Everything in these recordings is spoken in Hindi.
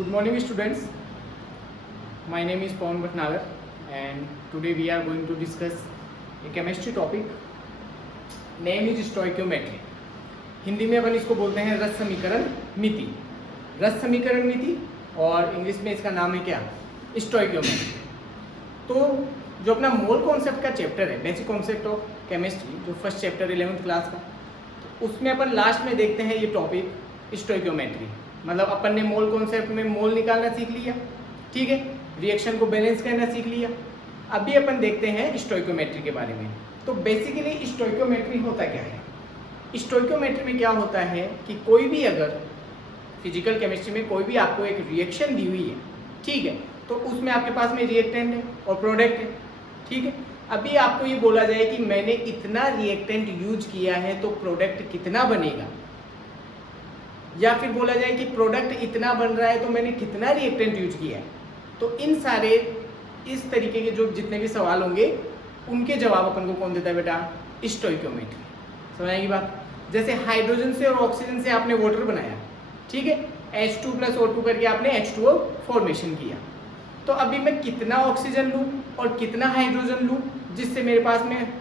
Good morning students, my name is Pawan Bhatnagar and today we are going to discuss a chemistry topic. Name is stoichiometry. Hindi में अपन इसको बोलते हैं रस समीकरण मिति. रस समीकरण मिति और इंग्लिश में इसका नाम है क्या, स्टोइकियोमेट्री. तो जो अपना मोल कॉन्सेप्ट का चैप्टर है, बेसिक कॉन्सेप्ट ऑफ केमिस्ट्री, जो फर्स्ट चैप्टर 11th क्लास का, तो उसमें अपन लास्ट में देखते हैं ये टॉपिक स्टोइकियोमेट्री. मतलब अपन ने मोल कॉन्सेप्ट में मोल निकालना सीख लिया, ठीक है, रिएक्शन को बैलेंस करना सीख लिया. अभी अपन देखते हैं स्टोइकियोमेट्री के बारे में. तो बेसिकली स्टोइकियोमेट्री होता क्या है. स्टोइकियोमेट्री में क्या होता है कि कोई भी अगर फिजिकल केमिस्ट्री में कोई भी आपको एक रिएक्शन दी हुई है, ठीक है, तो उसमें आपके पास में रिएक्टेंट है और प्रोडक्ट है, ठीक है. अभी आपको ये बोला जाए कि मैंने इतना रिएक्टेंट यूज किया है तो प्रोडक्ट कितना बनेगा, या फिर बोला जाए कि प्रोडक्ट इतना बन रहा है तो मैंने कितना रिएक्टेंट यूज किया है. तो इन सारे इस तरीके के जो जितने भी सवाल होंगे उनके जवाब अपन को कौन देता है बेटा, स्टोइकियोमेट्री. समझ आएगी बात. जैसे हाइड्रोजन से और ऑक्सीजन से आपने वाटर बनाया, ठीक है, H2 + O2 करके आपने H2O फॉर्मेशन किया. तो अभी मैं कितना ऑक्सीजन लूँ और कितना हाइड्रोजन लूँ जिससे मेरे पास में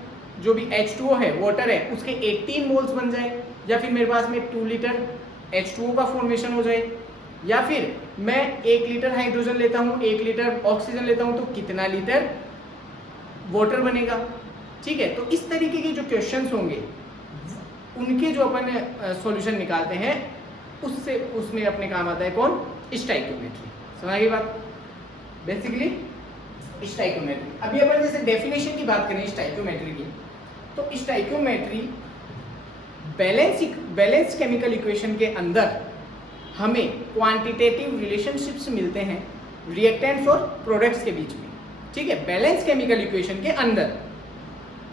जो भी H2O है, वाटर है, उसके 18 मोल्स बन जाए, या फिर मेरे पास में 2 लीटर H2O का फॉर्मेशन हो जाए, या फिर मैं 1 लीटर हाइड्रोजन लेता हूँ, 1 लीटर ऑक्सीजन लेता हूँ, तो कितना लीटर वाटर बनेगा, ठीक है. तो इस तरीके के जो क्वेश्चंस होंगे उनके जो अपन सॉल्यूशन निकालते हैं उससे उसमें अपने काम आता है कौन, स्टोइकियोमेट्री. समझ गई बात. Basically stoichiometry. अभी अपन जैसे डेफिनेशन की बात करें स्टोइकियोमेट्री की, तो स्टोइकियोमेट्री बैलेंस केमिकल इक्वेशन के अंदर हमें क्वांटिटेटिव रिलेशनशिप्स मिलते हैं रिएक्टेंट्स और प्रोडक्ट्स के बीच में, ठीक है, बैलेंस केमिकल इक्वेशन के अंदर.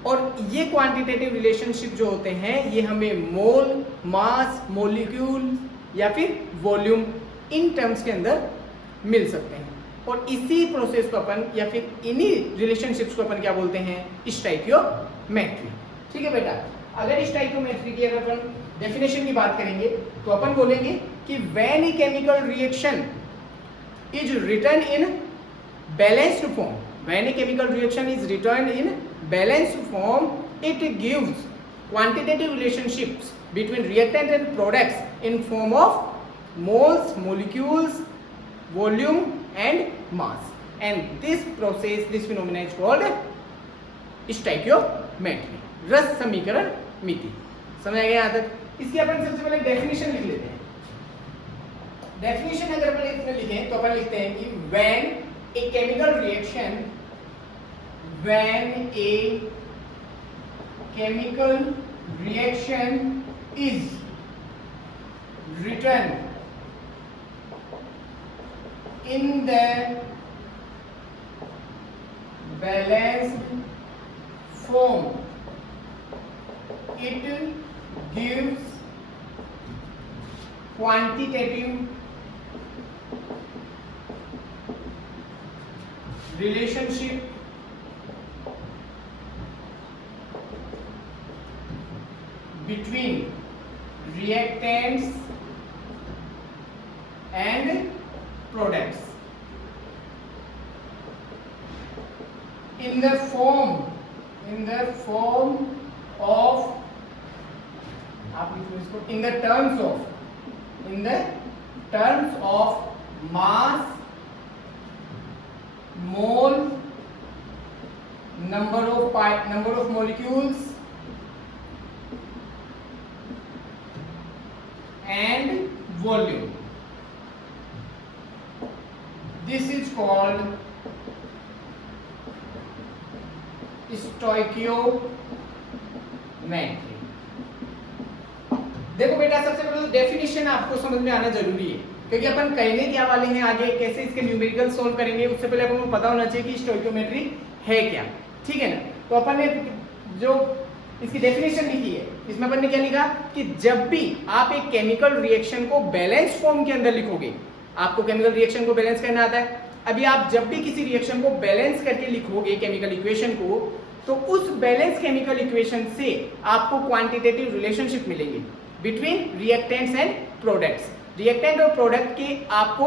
और ये क्वांटिटेटिव रिलेशनशिप जो होते हैं ये हमें मोल, मास, मॉलिक्यूल या फिर वॉल्यूम इन टर्म्स के अंदर मिल सकते हैं. और इसी प्रोसेस को अपन या फिर इन्हीं रिलेशनशिप्स को अपन क्या बोलते हैं, स्टोइकियोमेट्री. ठीक है बेटा. अगर स्टोइकियोमेट्री की अगर अपन डेफिनेशन की बात करेंगे तो अपन बोलेंगे कि when a chemical reaction is written in balanced form, when a chemical reaction is written in balanced form, it gives quantitative relationships between reactant and products in form of moles, molecules, volume and mass. And this process, this phenomena is called stoichiometry, रस समीकरण मिति. समझ आ गया यहाँ तक. इसकी अपन सबसे पहले डेफिनेशन लिख लेते हैं. डेफिनेशन अगर अपन इसमें लिखें तो अपन लिखते हैं कि when a chemical reaction, when a chemical reaction is written in the balanced form, it gives quantitative relationship between reactants and products in the form of, आप लिखो इसको, in the terms of mass, mole, number of molecules and volume. This is called stoichiometry. देखो बेटा, सबसे पहले तो डेफिनेशन आपको समझ में आना जरूरी है, क्योंकि अपन कहने क्या वाले हैं आगे, कैसे इसके न्यूमेरिकल सॉल्व करेंगे, उससे पहले अपन को पता होना चाहिए कि स्टोइकियोमेट्री है क्या. ठीक है ना. तो अपन ने जो इसकी डेफिनेशन लिखी है, इसमें अपन ने क्या लिखा कि जब भी आप एक केमिकल रिएक्शन को बैलेंस फॉर्म के अंदर लिखोगे, आपको केमिकल रिएक्शन को बैलेंस करना आता है. अभी आप जब भी किसी रिएक्शन को बैलेंस करके लिखोगे केमिकल इक्वेशन को, तो उस बैलेंस केमिकल इक्वेशन से आपको क्वांटिटेटिव रिलेशनशिप मिलेंगे between reactants and products. Reactant और प्रोडक्ट के आपको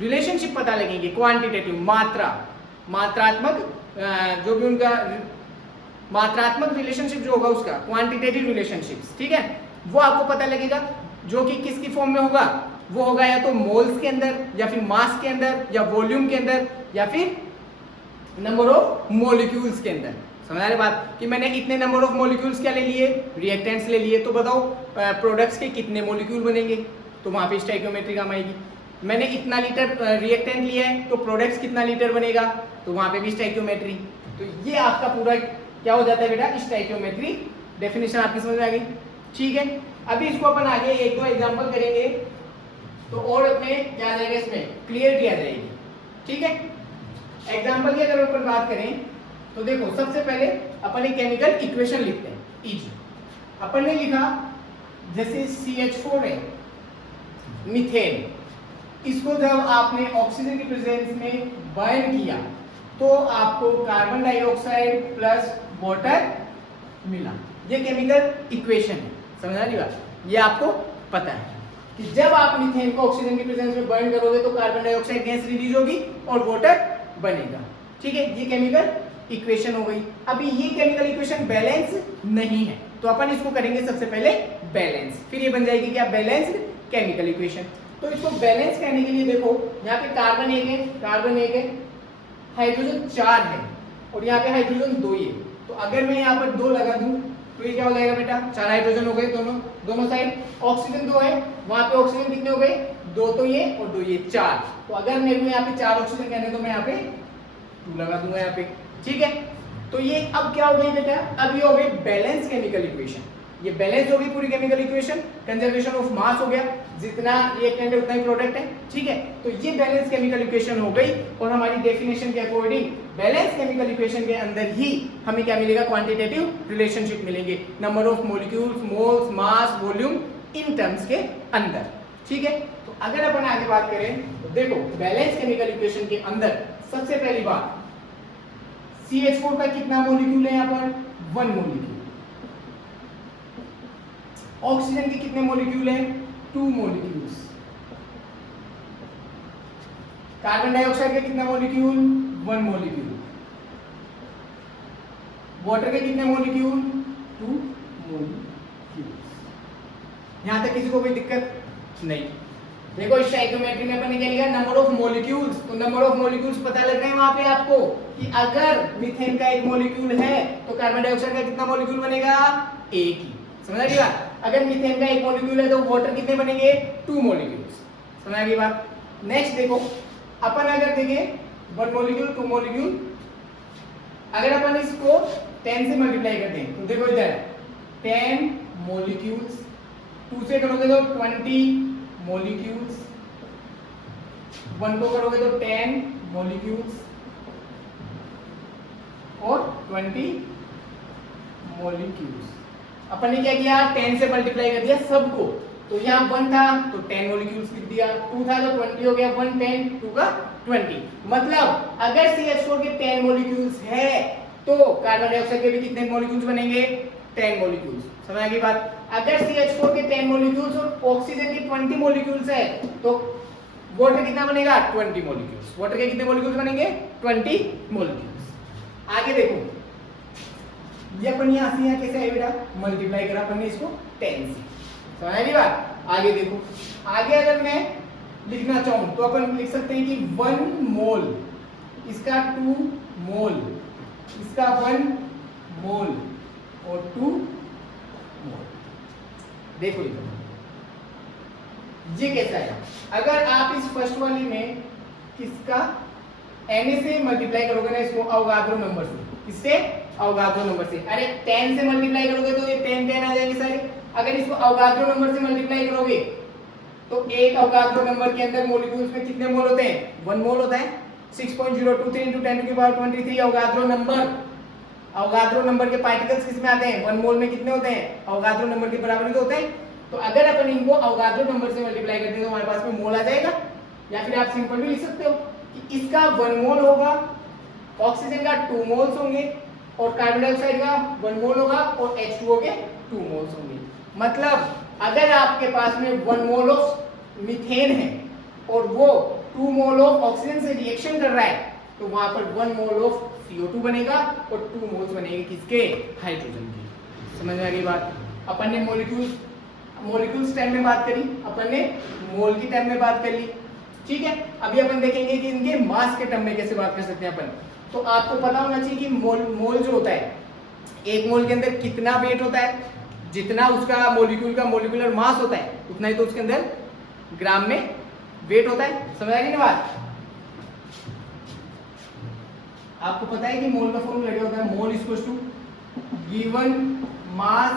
रिलेशनशिप पता लगेंगे, क्वांटिटेटिव मात्रात्मक जो भी उनका मात्रात्मक रिलेशनशिप जो होगा उसका क्वांटिटेटिव रिलेशनशिप्स, ठीक है, वो आपको पता लगेगा, जो कि किसकी फॉर्म में होगा, वो होगा या तो मोल्स के अंदर या फिर मास के अंदर या वॉल्यूम के अंदर या फिर नंबर ऑफ मॉलिक्यूल्स के अंदर। समझ आ रही बात कि मैंने इतने नंबर ऑफ मॉलिक्यूल्स क्या ले लिए, रिएक्टेंट्स ले लिए, तो बताओ प्रोडक्ट्स के कितने मॉलिक्यूल बनेंगे, तो वहां पे स्टोइकियोमेट्री काम आएगी। मैंने इतना लीटर रिएक्टेंट लिया है तो प्रोडक्ट्स कितना लीटर बनेगा, तो वहां पे भी स्टोइकियोमेट्री। तो ये आपका पूरा क्या हो जाता है बेटा, स्टोइकियोमेट्री। डेफिनेशन आपकी समझ में आ गई, ठीक है। अभी इसको अपन आगे एक दो एग्जांपल करेंगे तो और अपने क्या आ जाएगा, इसमें क्लियरिटी आ जाएगी, ठीक है। एग्जांपल की अगर अपन बात करें तो देखो, सबसे पहले अपन एक केमिकल इक्वेशन लिखते हैं, इजी। अपन ने लिखा जैसे CH4 है, मीथेन, इसको जब आपने ऑक्सीजन की प्रेजेंस में बर्न किया तो आपको कार्बन डाइऑक्साइड प्लस वाटर मिला। ये केमिकल इक्वेशन है, समझ आ रही बात, ये आपको पता है कि जब आप मीथेन को ऑक्सीजन की प्रेजेंस में बर्न करोगे तो कार्बन डाइऑक्साइड गैस रिलीज होगी और वाटर बनेगा, ठीक है। ये केमिकल इक्वेशन हो गई। अभी ये केमिकल इक्वेशन बैलेंस नहीं है तो अपन इसको करेंगे सबसे पहले बैलेंस, फिर ये बन जाएगी क्या, बैलेंस्ड केमिकल इक्वेशन। तो इसको बैलेंस करने के लिए देखो, यहाँ पे कार्बन एक है, हाइड्रोजन 4 है और यहाँ पे हाइड्रोजन 2 है। तो अगर मैं यहाँ पर 2 लगा दूं तो ये क्या हो जाएगा बेटा, 4 हाइड्रोजन हो गए दोनों साइड। ऑक्सीजन 2 है, वहां पे ऑक्सीजन कितने हो गए, 2 तो ये और 2 ये 4। तो अगर मेरे को यहाँ पे 4 ऑक्सीजन कहने तो मैं यहाँ पे 2 लगा दूंगा यहाँ पे, ठीक है। तो ये अब क्या हो गई बेटा, अब ये हो गई बैलेंस केमिकल इक्वेशन। ये बैलेंस हो गई पूरी chemical equation, conservation of mass हो गया, जितना रिएक्टेंट है उतना ही प्रोडक्ट है, ठीक है। तो ये बैलेंस केमिकल इक्वेशन हो गई और हमारी डेफिनेशन के अकॉर्डिंग बैलेंस केमिकल इक्वेशन के अंदर ही हमें क्या मिलेगा, क्वांटिटेटिव रिलेशनशिप मिलेंगे, number of molecules, moles, mass, volume in terms के अंदर, ठीक है। तो अगर अपन आगे बात करें तो देखो, बैलेंस केमिकल इक्वेशन के अंदर सबसे पहली बात, CH4 का कितना मॉलिक्यूल है, यहाँ पर 1 मॉलिक्यूल। ऑक्सीजन के कितने मॉलिक्यूल हैं, 2 मॉलिक्यूल्स। कार्बन डाइऑक्साइड के कितने मॉलिक्यूल, 1 मॉलिक्यूल। वाटर के कितने मॉलिक्यूल, 2 मॉलिक्यूल्स। यहां तक किसी को कोई दिक्कत नहीं। देखो स्टोइकियोमेट्री में अपन ने क्या लिखा, नंबर ऑफ मॉलिक्यूल्स। तो नंबर ऑफ मॉलिक्यूल्स पता लग रहे हैं वहां पे आपको कि अगर मीथेन का 1 मॉलिक्यूल है तो कार्बन डाइऑक्साइड का कितना मॉलिक्यूल बनेगा, 1 ही। समझ आ गई बात। अगर मीथेन का 1 मॉलिक्यूल है तो वाटर कितने बनेंगे, 2 मॉलिक्यूल्स। समझ आ गई बात। नेक्स्ट देखो, अपन अगर देखें 1 मॉलिक्यूल 2 मॉलिक्यूल, अगर अपन इसको 10 से मल्टीप्लाई करते हैं तो देखो इधर 10 मॉलिक्यूल्स, 2 से करोगे तो 20 मॉलिक्यूल्स, 1 को करोगे तो 10 मॉलिक्यूल्स और 20 मॉलिक्यूल्स। अपन ने क्या किया, 10 से मल्टीप्लाई कर दिया सबको। तो यहाँ 1 था तो 10 मॉलिक्यूल्स लिख दिया, 2 था तो 20 हो गया, 1 10 2 का 20। मतलब अगर CH4 के 10 मॉलिक्यूल्स है तो कार्बन डाइऑक्साइड के भी कितने मॉलिक्यूल्स बनेंगे, 10 मॉलिक्यूल्स। समझ आ गई बात। अगर CH4 के 10 मॉलिक्यूल्स और ऑक्सीजन के 20 मॉलिक्यूल्स है तो वाटर कितना बनेगा, 20 मॉलिक्यूल्स। वाटर के कितने मॉलिक्यूल्स बनेंगे, 20 मॉलिक्यूल्स। आगे देखो, ये अपन यहाँ से यहाँ कैसे आए बेटा, मल्टीप्लाई करा अपन ने इसको 10 से। समझ आ गई बात। आगे देखो, आगे अगर मैं लिखना चाहूं तो अपन लिख सकते हैं कि 1 मोल, इसका 2 मोल, इसका 1 मोल और 2 मोल। देखो ये कैसा है, अगर आप इस फर्स्ट वाली में किसका Na से मल्टीप्लाई करोगे ना इसको अवोगाद्रो नंबर से, किससे, अवोगाद्रो नंबर से। अरे 10 से मल्टीप्लाई करोगे तो ये 10 10 आ जाएंगे सारे। अगर इसको अवोगाद्रो नंबर से मल्टीप्लाई करोगे तो एक अवोगाद्रो नंबर के अंदर मॉलिक्यूल्स में कितने मोल होते हैं, 1 मोल होता है। 6.023 × 10⁻23 अवोगाद्रो नंबर। अवोगाद्रो नंबर के पार्टिकल्स किस में आते हैं, 1 मोल में कितने होते हैं, अवोगाद्रो नंबर के बराबर ही तो होते हैं। तो अगर अपन इनको अवोगाद्रो नंबर से मल्टीप्लाई करते हैं तो हमारे पास में मोल आ जाएगा। या फिर आप सिंपल भी लिख सकते हो कि इसका 1 मोल होगा, ऑक्सीजन का 2 मोल्स होंगे और कार्बन डाइऑक्साइड का 1 मोल होगा और H2O के 2 मोल्स होंगे। मतलब अगर आपके पास में 1 मोल ऑफ मीथेन है और वो 2 मोल ऑफ ऑक्सीजन से रिएक्शन कर रहा है तो वहां पर 1 मोल ऑफ CO2 बनेगा और 2 मोल्स बनेंगे किसके, हाइड्रोजन के। समझ में आ गई बात। अपन ने मॉलिक्यूल्स टाइम में बात करी, अपन ने मोल की टाइम में बात कर ली, ठीक है। अभी अपन देखेंगे कि इनके मास के टर्म में कैसे बात कर सकते हैं अपन। तो आपको पता होना चाहिए कि मोल जो होता है, एक मोल के अंदर कितना वेट होता है, जितना उसका मॉलिक्यूल का मॉलिक्यूलर मास होता है उतना ही तो उसके अंदर ग्राम में वेट होता है। समझ आ गई ना बात। आपको पता है कि मोल का फॉर्मूला क्या होता है, mole equals to given mass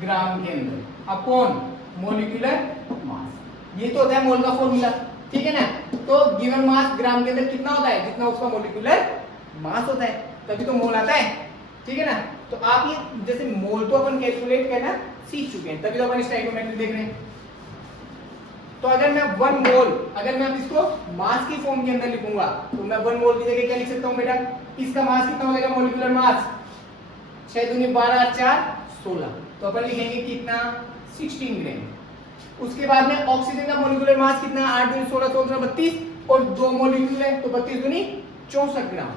ग्राम के अंदर अपॉन मॉलिक्यूलर मास। ये तो होता है मोल का फॉर्मूला, ठीक है ना। तो गिवन मास ग्राम के अंदर कितना होता है, जितना उसका मॉलिक्यूलर मास होता है, तभी तो मोल आता है, ठीक है ना। तो आप ये जैसे मोल तो अपन कैलकुलेट करना सीख चुके हैं, तभी तो अपन स्टोइकियोमेट्री देख रहे हैं। तो अगर मैं 1 मोल, अगर मैं इसको मास की फॉर्म के अंदर लिखूंगा तो मैं 1 मोल की जगह क्या लिख सकता हूं बेटा, इसका मास कितना हो जाएगा, मॉलिक्यूलर मास 6 दूनी 12 4 16, तो अपन लिखेंगे कितना 16 ग्राम। उसके बाद में ऑक्सीजन का मॉलिक्यूलर मास कितना, 8 दूनी 16 16 32 और 2 मॉलिक्यूल है तो 32 दूनी 64 ग्राम,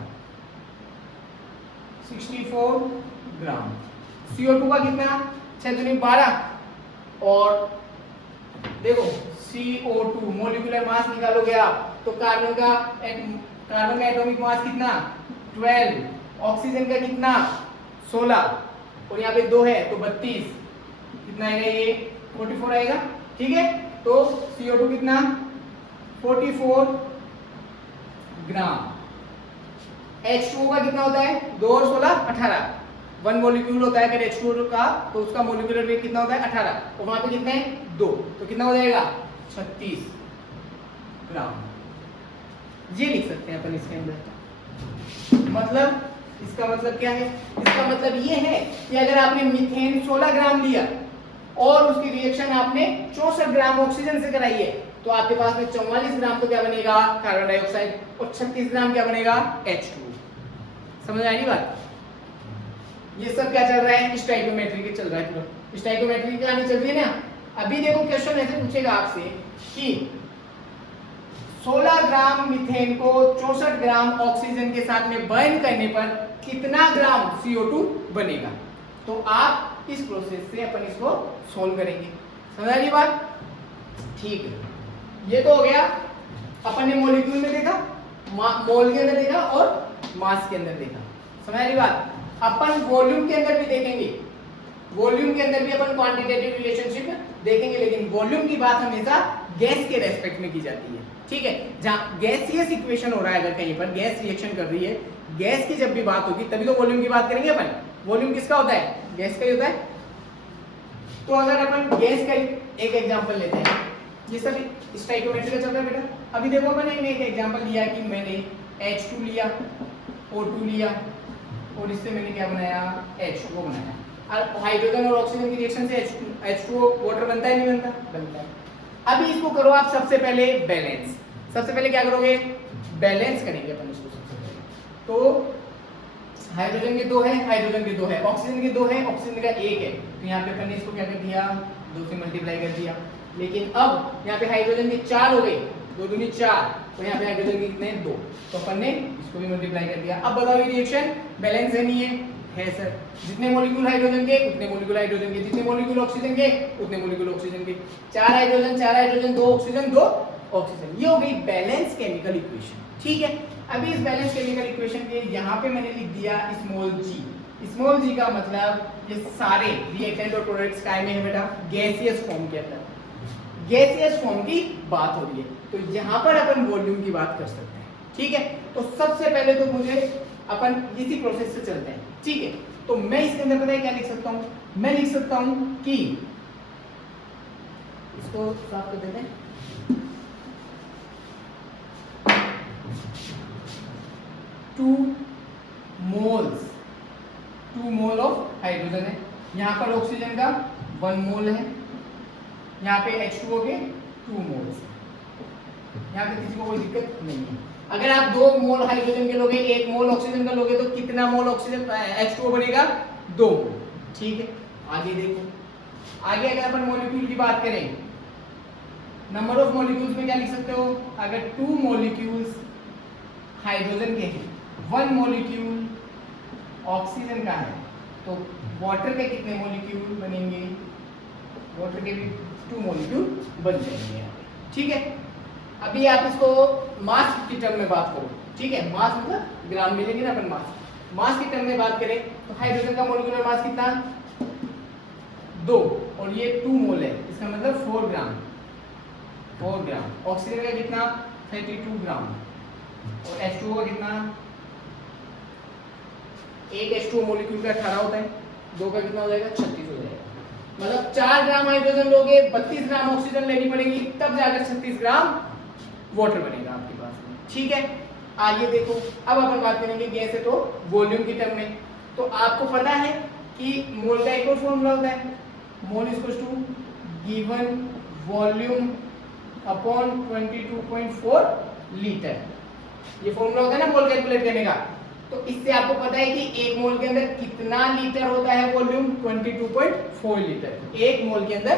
64 ग्राम। CO2 का कितना, 6 दूनी 12 और देखो CO2 मॉलिक्यूलर मास निकालोगे आप तो कार्बन का एटॉमिक मास कितना 12, ऑक्सीजन का कितना 16 और यहाँ पे 2 है तो 32, कितना आएगा ये 44 आएगा, ठीक है। तो CO2 कितना 44 ग्राम। H2O का कितना होता है, 2 और 16 18, 1 मॉलिक्यूल होता है अगर H2O का तो उसका मॉलिक्यूलर वेट कितना होता है 18 और वहां पे कितने 2, तो कितना हो जाएगा 36 ग्राम। ये लिख सकते हैं अपन इसके अंदर। मतलब इसका मतलब क्या है, इसका मतलब ये है कि अगर आपने मीथेन 16 ग्राम लिया और उसकी रिएक्शन आपने 64 ग्राम ऑक्सीजन से कराई है तो आपके पास में 44 ग्राम तो क्या बनेगा, कार्बन डाइऑक्साइड और 36 ग्राम क्या बनेगा, H2O। समझ आई बात। ये सब क्या चल रहा है, स्टोइकियोमेट्री के चल रहा है पूरा। स्टोइकियोमेट्री की कहानी चल रही है ना। अभी देखो क्वेश्चन ऐसे पूछेगा आपसे कि 16 ग्राम मीथेन को 64 ग्राम ऑक्सीजन के साथ में बर्न करने पर कितना ग्राम CO2 बनेगा। तो आप इस प्रोसेस से अपन इसको सोल्व करेंगे। समझ आ रही बात, ठीक है। ये तो हो गया, अपन ने मॉलिक्यूल में देखा, मोल के अंदर देखा और मास के अंदर देखा। समझ आ रही बात। अपन वॉल्यूम के अंदर भी देखेंगे, वॉल्यूम के अंदर भी अपन क्वांटिटेटिव रिलेशनशिप देखेंगे, लेकिन वॉल्यूम की बात हमेशा गैस के रेस्पेक्ट में की जाती है, ठीक है। जहां गैसियस इक्वेशन हो रहा है, अगर कहीं पर गैस रिएक्शन कर रही है, गैस की जब भी बात होगी तभी तो वॉल्यूम की बात करेंगे अपन। वॉल्यूम किसका होता है, गैस का ही होता है। तो अगर अपन गैस का एक एग्जांपल लेते हैं, ये सब स्टोइकियोमेट्री का चल रहा है बेटा। अभी देखो मैंने एक एग्जांपल लिया कि मैंने H2 लिया, O2 लिया और इससे मैंने क्या बनाया, H2O बनाया। और हाइड्रोजन और ऑक्सीजन की रिएक्शन से H2O वाटर बनता है, नहीं बनता, बनता है। अभी इसको करो आप सबसे पहले बैलेंस। सबसे पहले क्या करोगे, बैलेंस करेंगे अपन इसको सबसे पहले। तो हाइड्रोजन के 2 है, हाइड्रोजन के 2 है, ऑक्सीजन के 2 है, ऑक्सीजन का 1 है, तो यहाँ पे अपन ने इसको क्या कर दिया, 2 से मल्टीप्लाई कर दिया। लेकिन अब यहाँ पे हाइड्रोजन के 4 हो गए, 2 दूनी 4, तो यहाँ पे हाइड्रोजन के कितने 2, तो अपन ने इसको भी मल्टीप्लाई कर दिया। अब बताओ ये रिएक्शन बैलेंस है नहीं है सर। जितने मॉलिक्यूल हाइड्रोजन के उतने मॉलिक्यूल हाइड्रोजन के, जितने मॉलिक्यूल ऑक्सीजन के उतने मॉलिक्यूल ऑक्सीजन के। 4 हाइड्रोजन 2 ऑक्सीजन 2 ऑक्सीजन, ये हो गई बैलेंस केमिकल इक्वेशन, ठीक है। अभी इस बैलेंस केमिकल इक्वेशन के यहाँ पे मैंने लिख दिया स्मॉल जी। स्मॉल जी का मतलब ये सारे रिएक्टेंट और प्रोडक्ट्स काय में है बेटा, गैसियस फॉर्म के अंदर, गैसियस फॉर्म की बात हो रही है। तो यहाँ पर अपन वॉल्यूम की बात कर सकते हैं, ठीक है। तो सबसे पहले तो मुझे अपन इसी प्रोसेस से चलते हैं, ठीक है। तो मैं इसके अंदर पता है क्या लिख सकता हूँ, मैं लिख सकता हूँ कि इसको साफ कर देते हैं, 2 मोल ऑफ हाइड्रोजन है, यहाँ पर ऑक्सीजन का 1 मोल है, यहाँ पे H2O के 2 मोल्स, यहाँ पे किसी को कोई दिक्कत नहीं है। अगर आप 2 मोल हाइड्रोजन के लोगे, 1 मोल ऑक्सीजन का लोगे तो कितना मोल ऑक्सीजन H2O बनेगा, 2 मोल, ठीक है। आगे देखो, आगे अगर अपन मॉलिक्यूल की बात करें नंबर ऑफ मॉलिक्यूल्स में क्या लिख सकते हो, अगर 2 मॉलिक्यूल्स हाइड्रोजन के हैं, 1 मॉलिक्यूल ऑक्सीजन का है, तो वाटर के कितने मॉलिक्यूल बनेंगे, वाटर के भी 2 मॉलिक्यूल बन जाएंगे। ठीक है, अभी आप इसको मास की टर्म में बात करो। ठीक है, मास मतलब ग्राम में लेंगे ना अपन, मास की टर्म में बात करें तो हाइड्रोजन का मॉलिक्यूलर मास कितना, 2, और ये 2 मोल है, इसका मतलब 4 ग्राम। ऑक्सीजन का कितना, 32 ग्राम, और H2O का कितना, एक H2O मॉलिक्यूल का 18 होता है, 2 का कितना हो जाएगा, 36 हो जाएगा। मतलब 4 ग्राम हाइड्रोजन लोगे, 32 ग्राम ऑक्सीजन लेनी पड़ेगी, तब जाकर 36 ग्राम वाटर बनेगा आपके पास में। ठीक है, आगे देखो, अब अपन बात करेंगे गैस है तो वॉल्यूम की टर्म में। तो आपको पता है कि मोल का एक और फॉर्मूला होता है, mole equals to given volume upon 22.4 litre. ये फॉर्मूला होता है ना मोल कैलकुलेट करने का। तो इससे आपको पता है कि एक मोल के अंदर कितना लीटर होता है वॉल्यूम, 22.4 लीटर। एक मोल के अंदर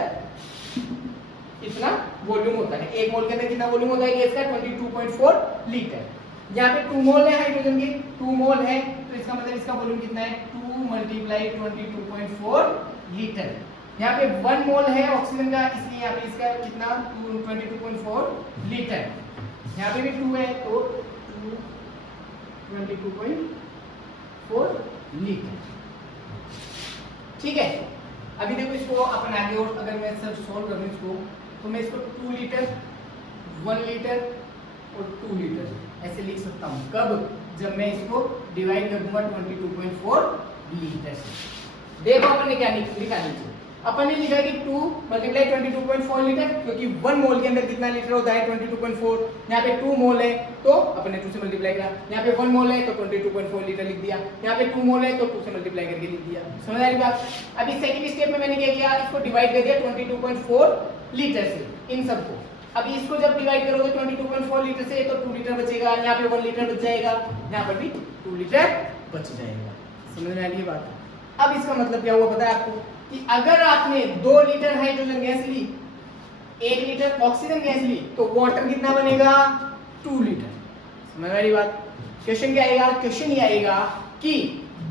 इतना वॉल्यूम होता है, एक मोल के अंदर कितना वॉल्यूम होता है गैस का, 22.4 लीटर। यहाँ पे 2 मोल है हाइड्रोजन के, 2 मोल है, तो इसका मतलब इसका वॉल्यूम कितना है, 2 मल्टीप्लाई 22.4 लीटर। यहाँ पे 1 मोल है ऑक्सीजन का, इसलिए यहाँ पे इसका कितना, 22.4 लीटर। यहाँ पे भी 2 है, तो 22.4 लीटर। ठीक है, अभी देखो इसको अपन आगे, और अगर मैं सब सॉल्व करूं इसको, तो मैं इसको 2 लीटर, 1 लीटर और 2 लीटर ऐसे लिख सकता हूं। कब, जब मैं इसको डिवाइड कर दूंगा 22.4 लीटर से। देखो अपन ने क्या लिखा नीचे, अपन ने लिखा कि 2 मल्टीप्लाई 22.4 लीटर, क्योंकि 1 मोल के अंदर कितना लीटर होता है, 22.4। यहाँ पे 2 मोल है तो अपन ने 2 से मल्टीप्लाई करा, यहाँ पे 1 मोल है तो 22.4 लीटर लिख दिया, यहाँ पे 2 मोल है तो 2 से मल्टीप्लाई करके लिख दिया। समझ आ रही बात। अभी सेकंड स्टेप में मैंने क्या किया, इसको डिवाइड कर दिया 22.4 लीटर से, इन सबको। अभी इसको जब डिवाइड करोगे 22.4 लीटर से, तो 2 लीटर बचेगा, यहाँ पे 1 लीटर बच जाएगा, यहाँ पर भी 2 लीटर बच जाएगा। समझ में आ रही बात। अब इसका मतलब क्या हुआ पता है आपको, कि अगर आपने 2 लीटर हाइड्रोजन गैस ली, 1 लीटर ऑक्सीजन गैस ली, तो वाटर कितना बनेगा, 2 लीटर। समझ में आ रही बात। क्वेश्चन क्या आएगा, क्वेश्चन ये आएगा कि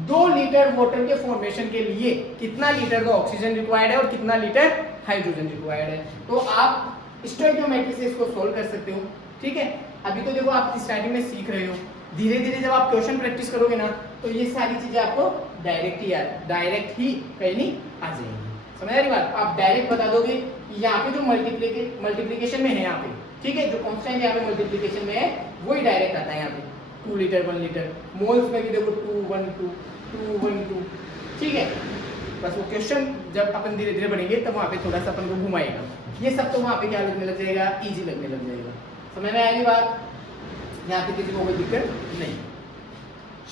2 लीटर वाटर के फॉर्मेशन के लिए कितना लीटर का ऑक्सीजन रिक्वायर्ड है और कितना लीटर हाइड्रोजन रिक्वायर्ड है। तो आप स्टोइकियोमेट्री से इसको सोल्व कर सकते हो। ठीक है, अभी तो देखो आप स्टार्टिंग में सीख रहे हो, धीरे धीरे जब आप क्वेश्चन प्रैक्टिस करोगे ना, तो ये सारी चीजें आपको डायरेक्ट ही कहीं नहीं आ जाएंगी। समझ आ रही बात। आप डायरेक्ट बता दोगे यहाँ पे जो मल्टीप्लीकेशन में है, यहाँ पे ठीक है, जो कांस्टेंट यहाँ पे मल्टीप्लीकेशन में है वही डायरेक्ट आता है यहाँ पे, 2 लीटर 1 लीटर। मोल्स में भी देखो 2 1 2 2 1 2। ठीक है, बस वो क्वेश्चन जब अपन धीरे धीरे बढ़ेंगे तब वहाँ पे थोड़ा सा अपन को घुमाएगा, ये सब तो वहाँ पे क्या लगने लग जाएगा, इजी लगने लग जाएगा। समझ में आएगी बात, यहाँ पे किसी को कोई दिक्कत नहीं।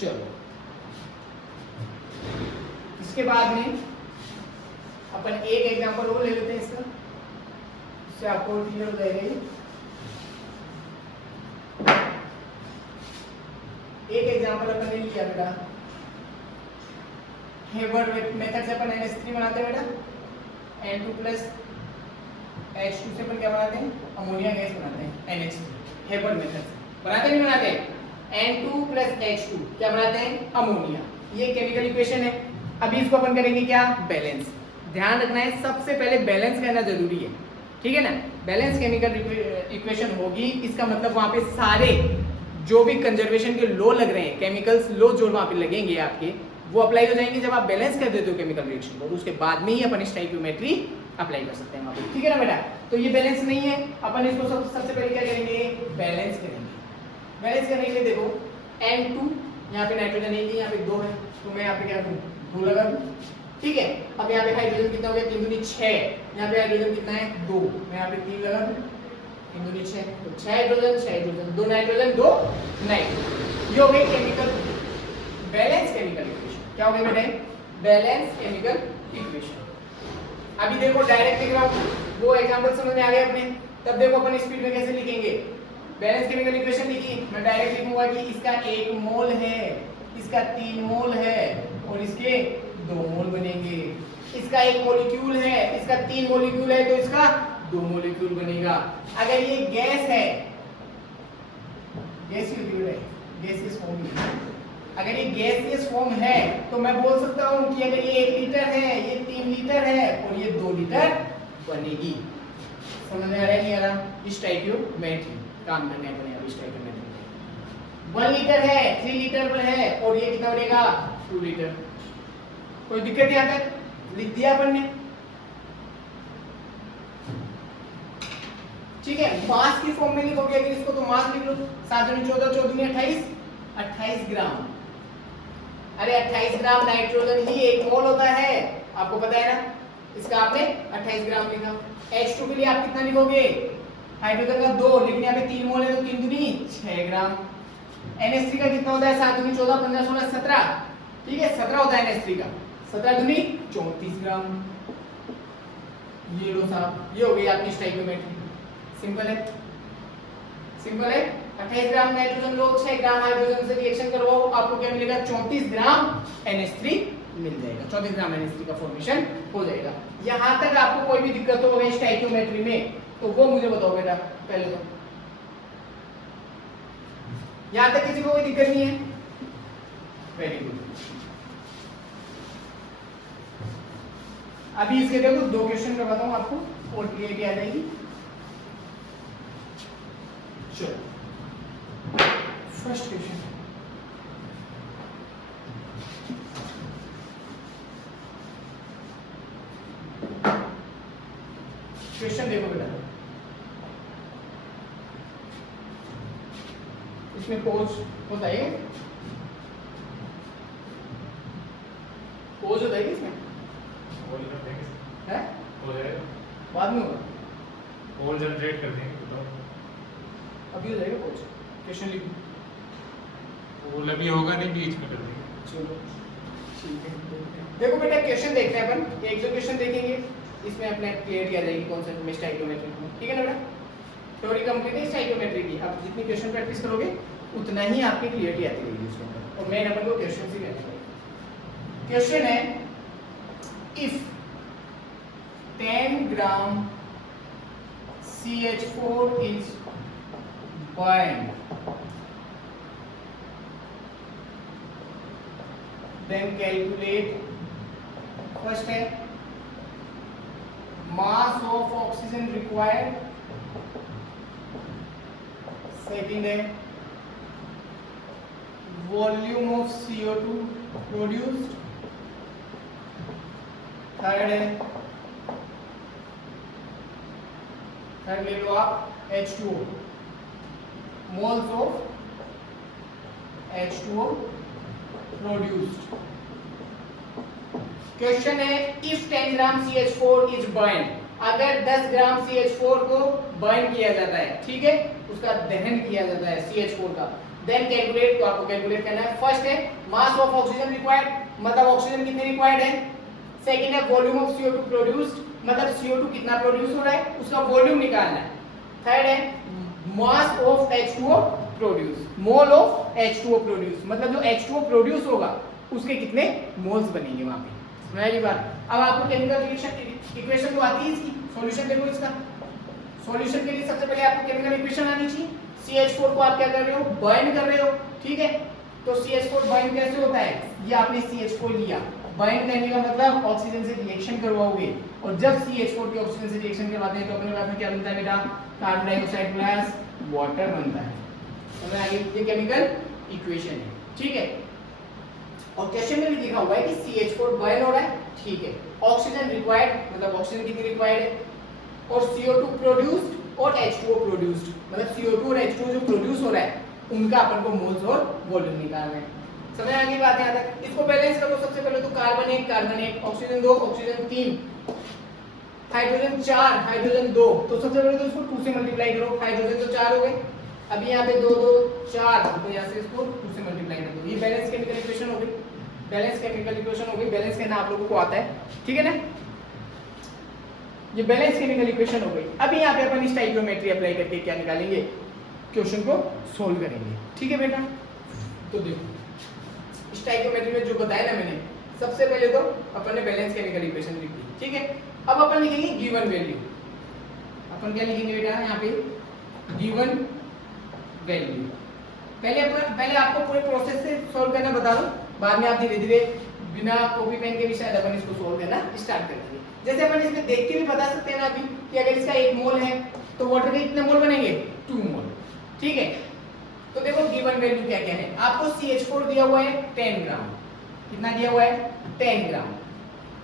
चलो, इसके बाद में अपन एक एग्जांपल और ले लेते हैं इसका, इससे आपको क्लियर हो जाएगा ये। एक एग्जांपल अपन ने लिया बेटा, हेबर्ट मेथड से अपन NH3 बनाते हैं बेटा, N2 प्लस H2 से अपन क्या बनाते हैं, अमोनिया गैस बनाते हैं, NH3। हेबर्ट मेथड से बनाते नहीं बनाते, N2 प्लस H2 क्या बनाते हैं, अमोनिया। ये केमिकल इक्वेशन है। अभी इसको अपन करेंगे क्या, बैलेंस। ध्यान रखना है, सबसे पहले बैलेंस करना जरूरी है, ठीक है ना। बैलेंस केमिकल इक्वेशन होगी, इसका मतलब वहां पे सारे जो भी कंजर्वेशन के लॉ लग रहे हैं, केमिकल्स लॉ जो वहां पे लगेंगे आपके, वो अप्लाई हो जाएंगे जब आप बैलेंस कर देते हो केमिकल रिएक्शन को, और उसके बाद में ही अपन स्टोइकियोमेट्री अप्लाई कर सकते हैं वहां पे, ठीक है ना बेटा। तो ये बैलेंस नहीं है, अपन इसको सबसे पहले क्या करेंगे, बैलेंस करेंगे। बैलेंस करने के लिए देखो N2, यहाँ पे नाइट्रोजन एक है, यहाँ पे 2 है, तो मैं यहाँ पे क्या करूँ, 2 लगा दूँ, ठीक है। अब यहाँ पे हाइड्रोजन कितना हो गया, 3 दूनी 6, यहाँ पे हाइड्रोजन कितना है, 2, मैं यहाँ पे 3 लगा दूँ, 3 दूनी 6, तो 6 हाइड्रोजन 2 नाइट्रोजन 2 नाइट्रोजन। ये हो गई केमिकल बैलेंस केमिकल इक्वेशन। क्या हो गया बेटे, बैलेंस केमिकल इक्वेशन। अभी देखो डायरेक्ट लिख रहा हूँ, वो एग्जांपल समझ में आ गए अपने। तब देखो अपन स्पीड में कैसे लिखेंगे, बैलेंस केमिकल इक्वेशन लिखी, मैं डायरेक्ट लिखूंगा कि इसका 1 मोल है, इसका 3 मोल है और इसके 2 मोल बनेंगे। इसका 1 मॉलिक्यूल है, इसका 3 मॉलिक्यूल है, तो इसका 2 मॉलिक्यूल बनेगा। अगर ये गैस है, गैसियस फॉर्म में, अगर ये गैसियस फॉर्म है तो मैं बोल सकता हूं कि अगर ये 1 लीटर है, ये 3 लीटर है और ये 2 लीटर बनेगी। समझ में आ रहा है नहीं आ रहा? स्टोइकियोमेट्री काम करने बनेगा। स्टोइकियोमेट्री 1 लीटर है, 3 लीटर पर है और ये कितना बनेगा 2 लीटर। कोई दिक्कत यहां तक? लिख दिया अपन ने, ठीक है। मास की फॉर्म में लिखोगे अगर इसको तो मास लिख लो, 7 दूनी 14, 14 दूनी 28, 28 ग्राम। अरे 28 ग्राम नाइट्रोजन ही 1 मोल होता है, आपको पता है ना। इसका आपने 28 ग्राम लिखा। H2 के लिए आप कितना लिखोगे? हाइड्रोजन का 2, लेकिन यहाँ पे 3 मोल है तो 3 दूनी 6 ग्राम। NH3 का कितना होता है? 7 दूनी 14, 15 16 17, ठीक है 17 होता है NH3 का। 17 दूनी 34 ग्राम। ये लो साहब, ये हो गई आपकी स्टोइकियोमेट्री। सिंपल है, सिंपल है। 28 ग्राम नाइट्रोजन लो, 6 ग्राम हाइड्रोजन से रिएक्शन करवाओ, आपको क्या मिलेगा? 34 ग्राम NH3 मिल जाएगा। 34 ग्राम NH3 का फॉर्मेशन हो जाएगा। यहां तक आपको कोई भी दिक्कत हो गई स्टोइकियोमेट्री में तो वो मुझे बताओ बेटा पहले तो। यहां तक किसी को कोई दिक्कत नहीं है? Very good. अभी इसके देखो 2 क्वेश्चन मैं बताऊं आपको और क्लियरिटी आ जाएगी। चलो फर्स्ट क्वेश्चन, क्वेश्चन देखो बेटा, इसमें पोज होता है, पोज होता है इसमें है? हो जाएगा, बाद में होगा, पोल जनरेट कर देंगे तो अभी हो जाएगा पोज। क्वेश्चन लिखो, पोल अभी होगा नहीं, बीच में कर देंगे। चलो ठीक है। देखो बेटा क्वेश्चन देखते हैं अपन, एक दो क्वेश्चन देखेंगे, इसमें अपने क्लियरिटी आ जाएगी कॉन्सेप्ट में स्टोइकियोमेट्री में, ठीक है ना बेटा। थ्योरी कंप्लीट है स्टोइकियोमेट्री की, आप जितनी क्वेश्चन प्रैक्टिस करोगे उतना ही आपकी क्लियरिटी आती रहेगी उसके अंदर। और मेन अपन को क्वेश्चन से लेना है। क्वेश्चन है if 10 gram CH4 is burned, then calculate, first है mass of oxygen required, second है volume of CO2 produced, third है, थर्ड ले लो आप H2O, moles of H2O produced। Question है if 10 gram CH4 is burn, अगर 10 ग्राम CH4 को बर्न किया जाता है, ठीक है, उसका दहन किया जाता है CH4 का, देन कैलकुलेट, तो आपको कैलकुलेट करना है। फर्स्ट है मास ऑफ ऑक्सीजन रिक्वायर्ड, मतलब ऑक्सीजन कितनी रिक्वायर्ड है। सेकंड है वॉल्यूम ऑफ CO2 प्रोड्यूस्ड, मतलब CO2 कितना प्रोड्यूस हो रहा है उसका वॉल्यूम निकालना है। थर्ड है mass of H2O produce, mole of H2O produce, मतलब जो H2O प्रोड्यूस होगा उसके कितने मोल्स बनेंगे वहां पे। पहली बात, अब आपको केमिकल रिएक्शन इक्वेशन तो आती है इसकी, सॉल्यूशन देखो इसका। सॉल्यूशन के लिए सबसे पहले आपको केमिकल इक्वेशन आनी चाहिए। CH4 को आप क्या कर रहे हो? बर्न कर रहे हो, ठीक है। तो CH4 बर्न कैसे होता है? ये आपने CH4 लिया, बर्न करने का मतलब ऑक्सीजन से रिएक्शन करवाओगे, और जब CH4 के ऑक्सीजन से रिएक्शन करवाते हैं तो अपने पास में क्या बनता है बेटा? कार्बन डाइऑक्साइड प्लस वाटर बनता है। समझ आ गई? ये केमिकल इक्वेशन है, ठीक है। और क्वेश्चन में भी लिखा हुआ है कि CH4 बर्न हो रहा है, ठीक है। ऑक्सीजन रिक्वायर्ड, मतलब ऑक्सीजन कितनी रिक्वायर्ड है, और CO2 प्रोड्यूस्ड और H2O प्रोड्यूस्ड, मतलब CO2 और H2O जो प्रोड्यूस हो रहा है उनका अपन को मोल्स और वॉल्यूम निकालना है। समझ आ गई बात यहां तक? इसको बैलेंस करो। सबसे पहले तो carbon 1 carbon 1, oxygen 2 oxygen 3, hydrogen 4 hydrogen 2, तो सबसे पहले तो इसको 2 से मल्टीप्लाई करो। हाइड्रोजन तो 4 हो गए, अभी यहाँ पे 2 2 4, तो यहाँ से इसको 2 से मल्टीप्लाई कर दो। ये बैलेंस केमिकल इक्वेशन हो गई, बैलेंस केमिकल इक्वेशन हो गई। बैलेंस करना आप लोगों को आता है, ठीक है ना। ये बैलेंस केमिकल इक्वेशन हो गई। अभी यहाँ पे अपन स्टोइकियोमेट्री अप्लाई करके क्या निकालेंगे? क्वेश्चन को सोल्व करेंगे, ठीक है बेटा। तो देखो स्टोइकियोमेट्री में जो बताया ना मैंने, सबसे पहले तो अपन ने बैलेंस केमिकल इक्वेशन लिख दी, ठीक है। अब अपन लिखेंगे गिवन वैल्यू। अपन क्या लिखेंगे बेटा यहाँ पे गिवन वैल्यू। पहले आपको पूरे प्रोसेस से सॉल्व करना बता दो, बाद में आप धीरे धीरे बिना कॉपी पेन के भी शायद अपन इसको सॉल्व करना स्टार्ट कर देंगे। जैसे अपन इसमें देख के भी बता सकते हैं ना अभी कि अगर इसका 1 मोल है तो वाटर के कितने मोल बनेंगे 2 मोल। ठीक है, तो देखो गिवन वैल्यू क्या क्या है। आपको CH4 दिया हुआ है 10 ग्राम। कितना दिया हुआ है 10 ग्राम।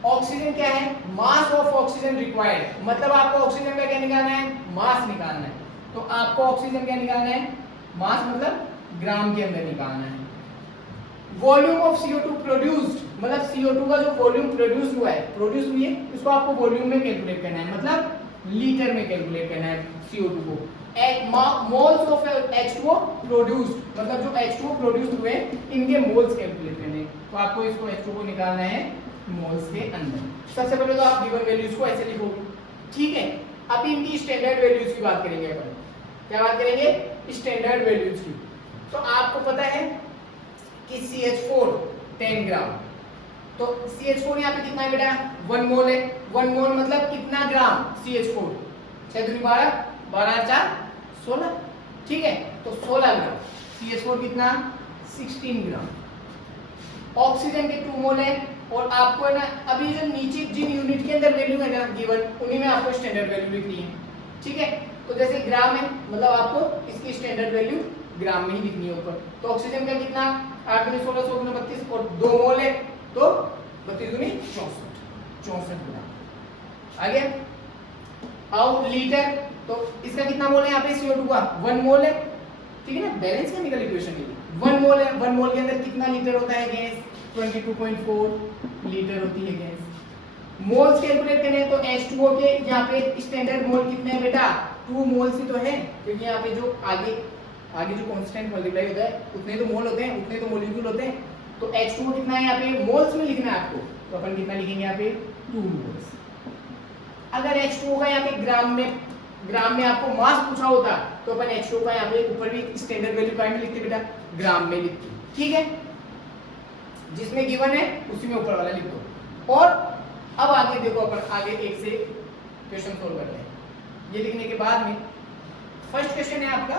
ऑक्सीजन क्या है, मास ऑफ ऑक्सीजन रिक्वायर्ड, मतलब आपको ऑक्सीजन का क्या निकालना है, मास निकालना है। तो आपको ऑक्सीजन क्या निकालना है, मास मतलब ग्राम के अंदर निकालना है। वॉल्यूम ऑफ CO2 प्रोड्यूस्ड, मतलब CO2 का जो वॉल्यूम प्रोड्यूस हुआ है, प्रोड्यूस हुई है, इसको आपको वॉल्यूम में कैलकुलेट करना है, मतलब लीटर में कैलकुलेट करना है CO2 को। मोल्स ऑफ H2O प्रोड्यूस्ड, मतलब जो H2O प्रोड्यूस हुए इनके मोल्स कैलकुलेट करने हैं। तो आपको इसको H2O को निकालना है मोल्स के अंदर। सबसे पहले तो आप गिवन वैल्यूज को ऐसे लिखोगे। ठीक है, अभी इनकी स्टैंडर्ड वैल्यूज की बात करेंगे अपन। क्या बात करेंगे, स्टैंडर्ड वैल्यूज की। तो आपको पता है कि CH4 10 ग्राम, तो CH4 यहाँ पे कितना है बेटा 1 मोल है। 1 मोल मतलब कितना ग्राम CH4, 6 दूनी 12, 12 4 16। ठीक है, तो 16 ग्राम। CH4 कितना 16 ग्राम। ऑक्सीजन के 2 मोल है, और आपको है ना अभी जो नीचे जिन यूनिट के अंदर वैल्यू है ना गिवन, उन्हीं में आपको स्टैंडर्ड वैल्यू लिखनी है। ठीक है, तो जैसे ग्राम है मतलब आपको इसकी स्टैंडर्ड वैल्यू ग्राम में ही लिखनी है ऊपर। तो ऑक्सीजन का कितना 8 दूनी 16, 16 दूनी 32 और 2 मोल है, तो 32 दूनी 64 ग्राम। आगे आओ लीटर, तो इसका कितना मोल है यहाँ पे CO2 का 1 मोल है। ठीक है ना, बैलेंस केमिकल इक्वेशन है 1 मोल है। 1 मोल के अंदर कितना लीटर होता है गैस, 22.4 लीटर होती है गैस। मोल्स कैलकुलेट करने हैं तो H2O के यहाँ पे स्टैंडर्ड मोल कितने हैं बेटा 2 मोल्स ही तो है, क्योंकि यहाँ पे जो आगे जो कांस्टेंट मल्टीप्लाई होता है उतने तो मोल होते हैं, उतने तो मॉलिक्यूल होते हैं। तो H2O कितना है यहाँ पे मोल्स में लिखना है आपको, तो अपन कितना लिखेंगे यहाँ पे 2 मोल्स। अगर H2O का यहाँ पे ग्राम में आपको मास पूछा होता तो अपन H2O का यहाँ पे ऊपर भी स्टैंडर्ड वैल्यू काय में लिखते बेटा, ग्राम में लिखते। ठीक है, जिसमें गिवन है उसी में ऊपर वाला लिख दो। और अब आगे देखो, अपन आगे एक से क्वेश्चन सोल्व करते हैं। ये लिखने के बाद में फर्स्ट क्वेश्चन है आपका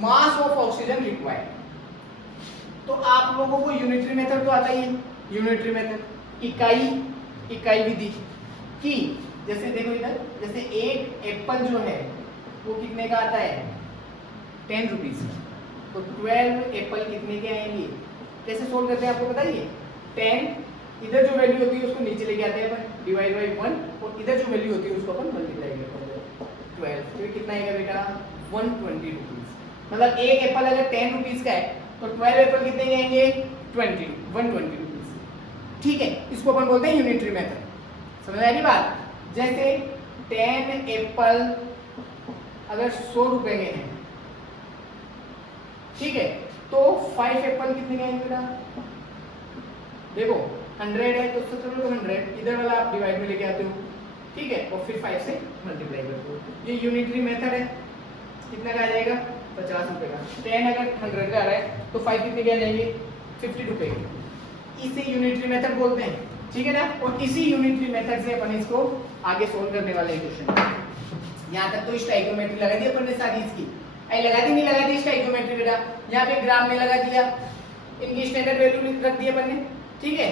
मास ऑफ ऑक्सीजन रिक्वायर्ड। तो आप लोगों को यूनिटरी मेथड तो आता ही है, यूनिटरी मेथड इकाई विधि की। जैसे देखो इधर, जैसे एक एप्पल जो है वो कितने का आता है 10 रुपीज का, तो 12 एप्पल कितने के आएंगे। कैसे सोल्व करते हैं आपको बताइए, 10 इधर जो वैल्यू होती है उसको नीचे लेके आते हैं अपन डिवाइड बाय 1, और इधर जो वैल्यू होती है उसको अपन मल्टीप्लाई करते हैं 12। तो कितना आएगा बेटा 120 रुपीज। मतलब एक एप्पल अगर 10 रुपीज का है तो 12 एप्पल कितने के आएंगे 120 रुपीज। ठीक है, इसको अपन बोलते हैं यूनिटरी मेथड। समझ आ रही बात। जैसे 10 एप्पल अगर 100 रुपए के हैं, ठीक है, तो 5 एप्पल कितने के आएंगे बेटा, देखो 100 है तो 100 इधर वाला आप डिवाइड में लेके आते हो। ठीक है, और फिर 5 से मल्टीप्लाई करते हो। ये यूनिटरी मेथड है। कितना का आ जाएगा 50 रुपए का। 10 अगर 100 का आ रहा है तो 5 कितने के आ जाएंगे 50 रुपए के। इसे यूनिटरी मेथड बोलते हैं। ठीक है ना, और इसी यूनिटरी मेथड से अपन इसको आगे सोल्व करने वाले क्वेश्चन। यहाँ तक तो स्टोइकियोमेट्री लगा दी अपन ने सारी इसकी, लगा दी नहीं लगा दी स्टोइकियोमेट्री बेटा, यहाँ पे ग्राम में लगा दिया, इनकी स्टैंडर्ड वैल्यू रख दी अपन ने। ठीक है,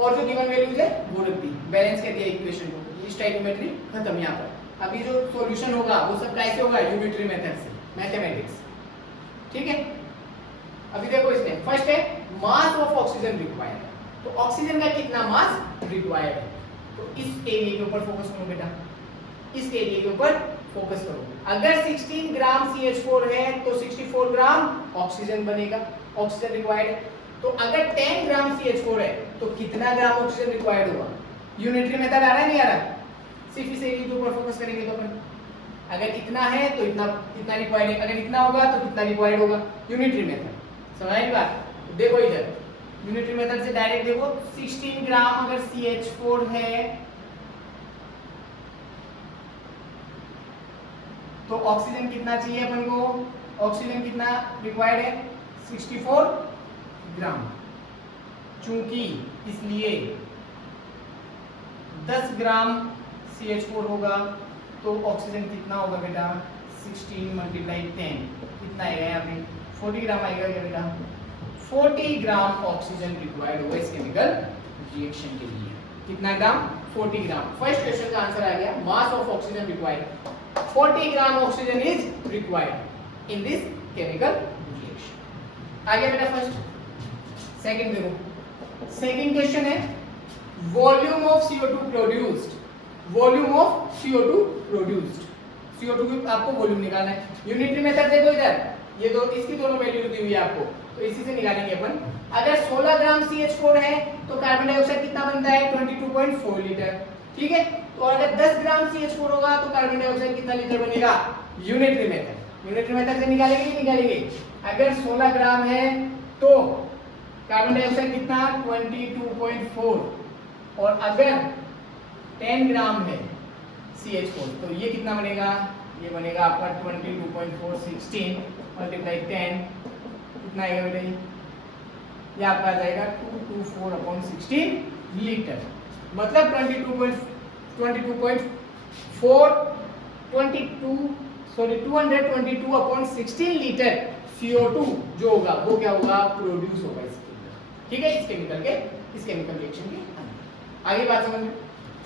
और जो गिवन वैल्यूज है वो रख दी, बैलेंस कर दिया इक्वेशन को। स्टोइकियोमेट्री खत्म यहाँ पर। अभी जो सॉल्यूशन होगा वो सब कैसे होगा, यूनिटरी मेथड से, मैथमेटिक्स। ठीक है, अभी देखो इसमें फर्स्ट है मास ऑफ ऑक्सीजन रिक्वायर्ड। तो ऑक्सीजन का कितना मास रिक्वायर्ड है, तो इस एरिया के ऊपर फोकस करो बेटा, इस एरिया के ऊपर फोकस करो। अगर 16 ग्राम CH4 है तो 64 ग्राम ऑक्सीजन बनेगा, ऑक्सीजन रिक्वायर्ड है। तो अगर 10 ग्राम CH4 है तो कितना ग्राम ऑक्सीजन रिक्वायर्ड होगा। यूनिटरी मेथड आ रहा है नहीं आ रहा, सिर्फ इस एरिया के ऊपर फोकस करेंगे तो अपन अगर इतना है तो इतना रिक्वायर्ड है, अगर इतना होगा तो कितना रिक्वायर्ड होगा, यूनिटरी मेथड। समझ आई बात। देखो इधर यूनिटरी मेथड से डायरेक्ट देखो, 16 ग्राम अगर CH4 है तो ऑक्सीजन कितना चाहिए अपन को, ऑक्सीजन कितना रिक्वायर्ड है 64 ग्राम। चूंकि इसलिए 10 ग्राम CH4 होगा तो ऑक्सीजन कितना होगा बेटा 16 मल्टीप्लाई 10 कितना आएगा यहाँ पे 40 ग्राम आएगा क्या बेटा 40 ग्राम ऑक्सीजन रिक्वायर्ड होगा इस केमिकल रिएक्शन के लिए। कितना ग्राम 40 ग्राम। फर्स्ट क्वेश्चन का आंसर आ गया mass of oxygen required 40 gram oxygen is required in this chemical reaction. आ गया बेटा फर्स्ट। सेकंड देखो सेकंड क्वेश्चन है volume of CO2 produced volume of CO2 produced CO2 की आपको वॉल्यूम निकालना है। यूनिटरी मेथड देखो इधर ये दो इसकी दोनों वैल्यू दी हुई है आपको तो इसी से निकालेंगे अपन। अगर 16 ग्राम CH4 है तो कार्बन डाइऑक्साइड कितना बनता है 22.4 लीटर ठीक है। तो अगर 10 ग्राम CH4 होगा तो कार्बन डाइऑक्साइड कितना लीटर बनेगा यूनिटरी मेथड से निकालेंगे नहीं निकालेंगे। अगर 16 ग्राम है तो कार्बन डाइऑक्साइड कितना 22.4 और अगर 10 ग्राम है CH4 तो ये कितना बनेगा ये बनेगा आपका 22.416 मल्टीप्लाई 10 कितना आएगा बेटा ये आपका आ जाएगा 224/16 लीटर मतलब 222/16 लीटर CO2 जो होगा वो क्या होगा प्रोड्यूस होगा इसके अंदर ठीक है इस केमिकल रिएक्शन के अंदर। आगे बात समझ में।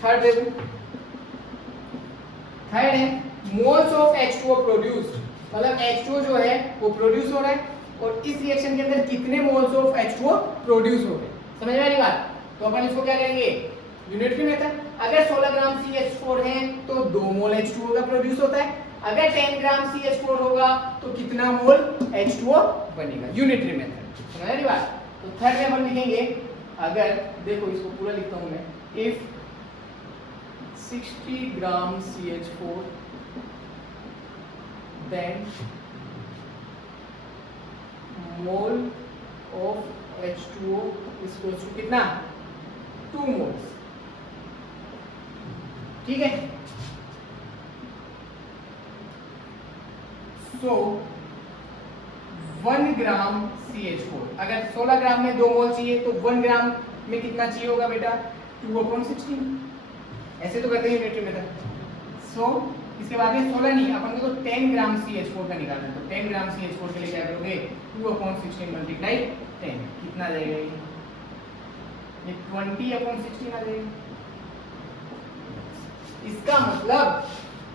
थर्ड देखो थर्ड है मोल्स ऑफ H2O प्रोड्यूस्ड मतलब H2O जो है वो प्रोड्यूस हो रहा है और इस रिएक्शन के अंदर कितने मोल्स ऑफ H2O प्रोड्यूस हो रहे हैं समझ में आ रही बात। तो अपन इसको क्या करेंगे यूनिटरी मेथड। अगर 16 ग्राम CH4 है तो 2 मोल H2O का प्रोड्यूस होता है। अगर 10 ग्राम CH4 होगा तो कितना मोल H2O बनेगा यूनिटरी मेथड समझ रही बात। तो थर्ड में अपन लिखेंगे अगर देखो इसको पूरा लिखता हूं मैं if 60 gram CH4 then mole of H2O is equals to कितना 2 moles ठीक है। So 1 ग्राम CH4 अगर 16 ग्राम में 2 मोल चाहिए तो 1 ग्राम में कितना चाहिए होगा बेटा 2/16 ऐसे तो करते हैं यूनिटरी मेथड। सो इसके बाद में 16 नहीं अपन को तो 10 ग्राम CH4 का निकालना है तो 10 ग्राम CH4 के लिए क्या करोगे 2/16 मल्टीप्लाई 10 कितना आ जाएगा ये 20/16 आ जाएगा। इसका मतलब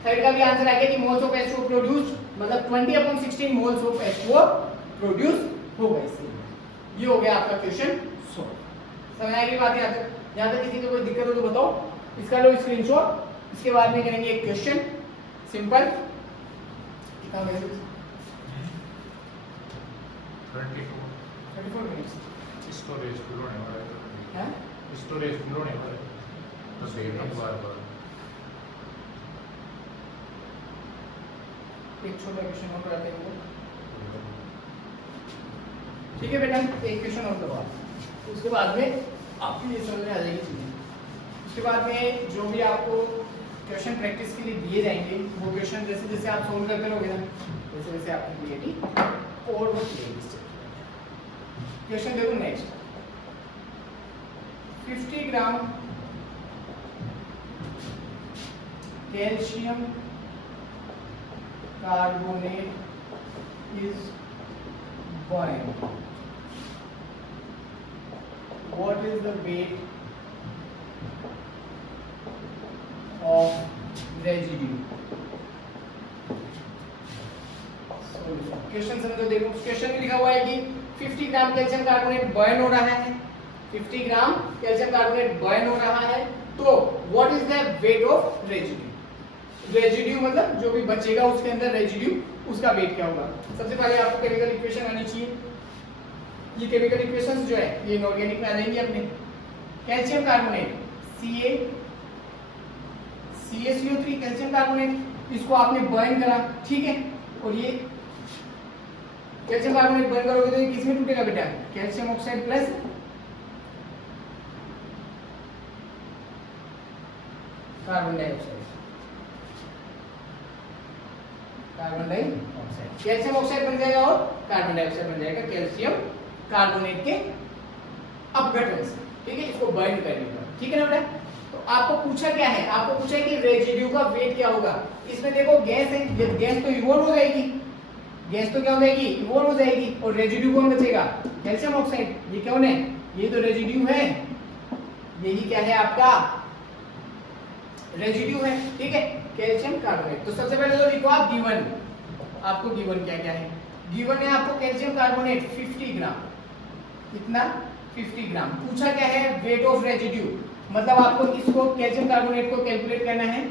थर्ड का भी आंसर आ गया कि मोल्स ऑफ H2O प्रोड्यूस मतलब 20/16 मोल्स ऑफ H2O प्रोड्यूस होगा इससे। ये हो गया आपका क्वेश्चन सॉल्व। समझ आ गई बात यहाँ तक किसी को कोई दिक्कत हो तो बताओ इसका लो स्क्रीनशॉट। इसके बाद में करेंगे एक क्वेश्चन सिंपल कितना बजे 34 मिनट्स स्टोरेज फुल होने वाला है हैं स्टोरेज फुल होने वाला है बस वेट हम बार एक छोटा क्वेश्चन और कराते हैं ठीक है बेटा। एक क्वेश्चन और करवा उसके बाद में आपकी ये समझ में आ जाएगी चीजें। उसके बाद में जो भी आपको क्वेश्चन प्रैक्टिस के लिए दिए जाएंगे वो क्वेश्चन जैसे जैसे आप सोल्व करते रहोगे ना वैसे वैसे आपकी क्लियरिटी और वो क्वेश्चन देखो next 50 gram calcium carbonate is burned. What is the weight of residue? Question समझो देखो क्वेश्चन में लिखा हुआ है कि 50 ग्राम कैल्शियम कार्बोनेट बर्न हो रहा है 50 ग्राम कैल्शियम कार्बोनेट बर्न हो रहा है तो what is the weight of residue. Residue मतलब जो भी बचेगा उसके अंदर रेजिड्यू उसका वेट क्या होगा। सबसे पहले आपको केमिकल इक्वेशन आनी चाहिए। ये केमिकल इक्वेशंस जो है ये इनऑर्गेनिक में आ जाएंगी अपने। Calcium carbonate CaCO3 calcium carbonate इसको आपने बर्न करा ठीक है और ये कैल्शियम कार्बोनेट बर्न करोगे तो ये किसमें टूटेगा बेटा calcium oxide plus carbon dioxide calcium oxide बन जाएगा और कार्बन डाइऑक्साइड बन जाएगा कैल्शियम कार्बोनेट के अपघटन से ठीक है इसको बर्न करने पर ठीक है ना बेटा। तो आपको पूछा क्या है, आपको पूछा है कि रेजिड्यू का वेट क्या होगा। इसमें देखो गैस है, गैस तो इवॉल्व हो जाएगी, गैस तो क्या हो जाएगी, इवॉल्व हो जाएगी, और रेजिड्यू कौन बचेगा, कैल्शियम ऑक्साइड। ये कौन है, ये तो रेजिड्यू है, यही क्या है आपका रेजिड्यू है, ठीक है, कैल्शियम कार्बोनेट। तो सबसे पहले तो लिखो आप गिवन, आपको गिवन क्या क्या है, गिवन है आपको कैल्शियम कार्बोनेट 50 ग्राम, कितना 50 ग्राम। पूछा क्या है, वेट ऑफ रेजिड्यू, मतलब आपको इसको कैल्शियम कार्बोनेट को कैलकुलेट करना है,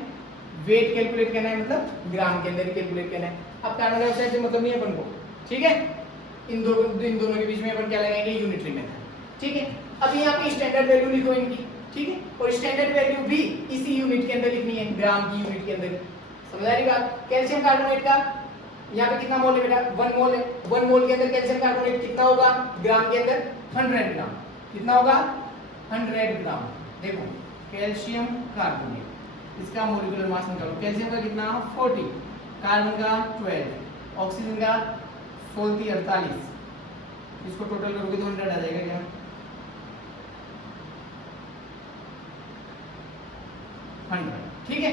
वेट कैलकुलेट करना है, मतलब ग्राम के अंदर ही कैलकुलेट करना है। अब कार्बन डाइऑक्साइड से मतलब नहीं है अपन को, ठीक है, इन दोनों के बीच में अपन क्या लगाएंगे, यूनिटरी मेथड, ठीक है। अब यहाँ पे स्टैंडर्ड वैल्यू लिखो इनकी, ठीक है, और स्टैंडर्ड वैल्यू भी इसी यूनिट के अंदर लिखनी है, ग्राम की यूनिट के अंदर। समझ आ रही बात। कैल्शियम कार्बोनेट का यहाँ पे कितना मोल है बेटा, 1 मोल है, 1 मोल के अंदर कैल्शियम कार्बोनेट कितना होगा, ग्राम के अंदर 100 ग्राम, कितना होगा 100 ग्राम। देखो कैल्शियम कार्बोनेट, इसका मोलिकुलर मास निकालो, कैल्शियम का कितना 40, कार्बन का 12, ऑक्सीजन का 16 48, इसको टोटल करोगे तो 100 आ जाएगा क्या, 100, ठीक है।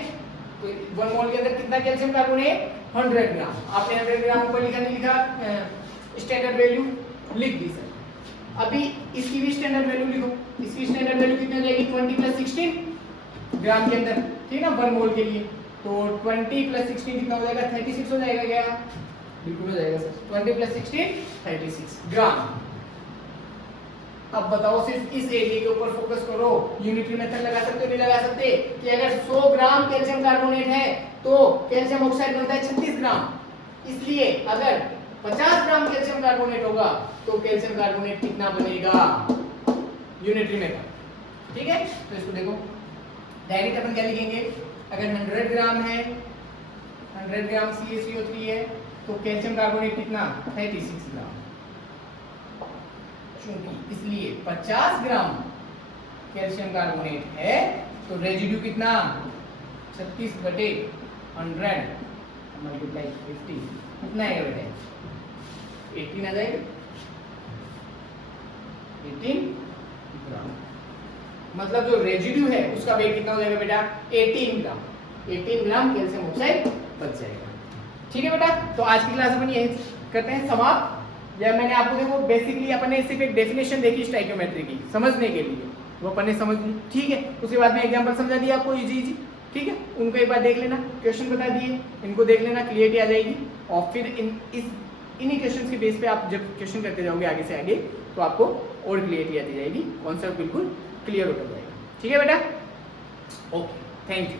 तो 1 मोल के अंदर कितना कैल्शियम कार्बोनेट 100 ग्राम। आपने 100 ग्राम ऊपर लिखा नहीं लिखा, स्टैंडर्ड वैल्यू लिख दी सर। अभी इसकी भी स्टैंडर्ड वैल्यू लिखो, इसकी स्टैंडर्ड वैल्यू कितनी हो जाएगी, 20 + 16 ग्राम के अंदर, ठीक है ना, 1 मोल के लिए। तो 20 + 16 कितना हो जाएगा, 36 हो जाएगा क्या, बिल्कुल हो जाएगा सर, 20 + 16 36 ग्राम। अब बताओ सिर्फ इस एरिया के ऊपर फोकस करो, यूनिटरी मेथड लगा सकते हो नहीं लगा सकते, कि अगर 100 ग्राम कैल्शियम कार्बोनेट है तो कैल्शियम ऑक्साइड बनता है 36 ग्राम। इसलिए अगर 50 ग्राम कैल्शियम कार्बोनेट होगा तो कैल्शियम कार्बोनेट कितना बनेगा, यूनिटरी मेथड, ठीक है। तो इसको देखो डायरेक्ट अपन क्या लिखेंगे, अगर 100 ग्राम है, 100 ग्राम CaCO3 है तो कैल्शियम कार्बोनेट कितना 36 ग्राम, चूंकि इसलिए 50 ग्राम कैल्शियम कार्बोनेट है तो रेजिड्यू कितना 36/100 मल्टीप्लाई 50 कितना है बेटा, 18 आ जाएगा, 18 ग्राम। मतलब जो रेजिड्यू है उसका वेट कितना हो जाएगा बेटा, 18 ग्राम, 18 ग्राम कैल्शियम ऑक्साइड बच जाएगा, ठीक है बेटा। तो आज की क्लास अपन यही करते हैं समाप्त। या मैंने आपको देखो बेसिकली अपन ने सिर्फ एक डेफिनेशन देखी स्टोइकियोमेट्री की समझने के लिए, वो अपन ने समझ ली, ठीक है। उसके बाद में एग्जांपल समझा दिया आपको इजी, ठीक है, उनको एक बार देख लेना, क्वेश्चन बता दिए, इनको देख लेना, क्लियरिटी आ जाएगी। और फिर इन्हीं क्वेश्चंस के बेस पे आप जब क्वेश्चन करते जाओगे आगे से आगे तो आपको और क्लियरिटी आती जाएगी, कॉन्सेप्ट बिल्कुल क्लियर होता जाएगा, ठीक है बेटा। Okay, thank you.